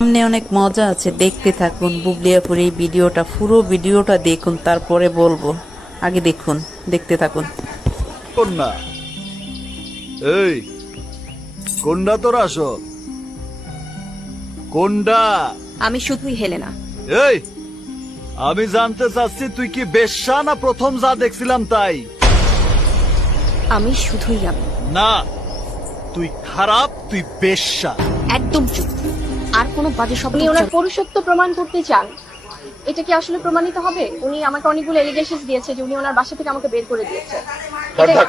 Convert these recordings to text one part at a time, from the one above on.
সামনে অনেক মজা আছে দেখতে থাকুন। বুবলিয়াপুর এই ভিডিওটা পুরো ভিডিওটা দেখুন তারপরে বলব। আগে দেখুন দেখতে থাকুন। কন্যা। এই কোনটা তোর আসো কোনটা আমি শুধুই হেলেনা এই আমি জানতে চাচ্ছি তুই কি বেশ্যা না প্রথম যা দেখছিলাম তাই? আমি শুধুই আমি। না তুই খারাপ তুই বেশ্যা। একদম চুপ। আর কোনো বাজে শব্দ উনি ওনার পুরুষত্ব প্রমাণ করতে চান। এটা কি আসলে প্রমাণিত হবে? উনি আমাকে অনেকগুলো এলিগেশন দিয়েছে যে উনি ওনার বাসা থেকে আমাকে বের করে দিয়েছে। এটা-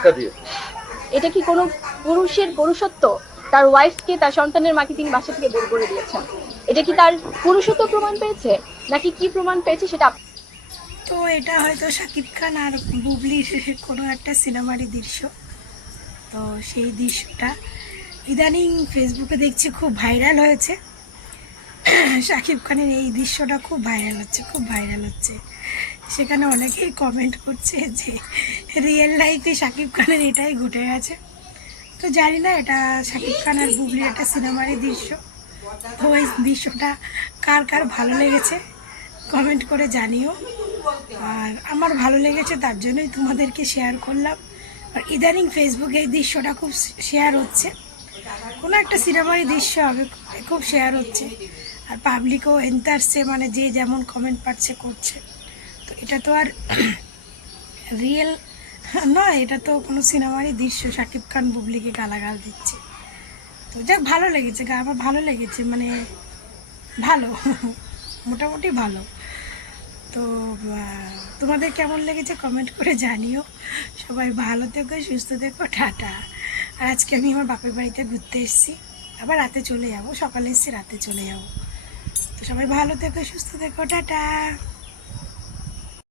এটা কি কোনো পুরুষের পুরুষত্ব? তার ওয়াইফকে তার সন্তানের মাকে তিনি বাসা থেকে বের করে দিয়েছেন। এটা কি তার পুরুষত্ব প্রমাণ পেয়েছে? নাকি কি প্রমাণ পেয়েছে সেটা তো এটা হয়তো শাকিব খান আর বুবলির কোনো একটা সিনেমারই দৃশ্য। তো সেই দৃশ্যটা ইদানিং ফেসবুকে দেখছি খুব ভাইরাল হয়েছে। শাকিব খানের এই দৃশ্যটা খুব ভাইরাল হচ্ছে, খুব ভাইরাল হচ্ছে। সেখানে অনেকেই কমেন্ট করছে যে রিয়েল লাইফে শাকিব খানের এটাই ঘটে গেছে। তো জানি না, এটা শাকিব খান আর বুবলির একটা সিনেমারই দৃশ্য। তো এই দৃশ্যটা কার কার ভালো লেগেছে কমেন্ট করে জানিও। আর আমার ভালো লেগেছে তার জন্যই তোমাদেরকে শেয়ার করলাম। আর ইদানিং ফেসবুকে এই দৃশ্যটা খুব শেয়ার হচ্ছে। কোনো একটা সিনেমারই দৃশ্য হবে খুব শেয়ার হচ্ছে। আর পাবলিকও এন্টারছে মানে যে যেমন কমেন্ট পাচ্ছে, করছে। তো এটা তো আর রিয়েল নয়, এটা তো কোনো সিনেমারই দৃশ্য। শাকিব খান বুবলিকে গালাগাল দিচ্ছে। তো যাক, ভালো লেগেছে, গা আমার ভালো লেগেছে মানে ভালো, মোটামুটি ভালো। তো তোমাদের কেমন লেগেছে কমেন্ট করে জানিও। সবাই ভালো থেকো, সুস্থ থেকো, টাটা। আর আজকে আমি আমার বাপের বাড়িতে ঘুরতে এসেছি। আবার রাতে চলে যাব। সকালে এসেছি রাতে চলে যাব। তো সবাই ভালো থেকো, সুস্থ থেকো, টাটা।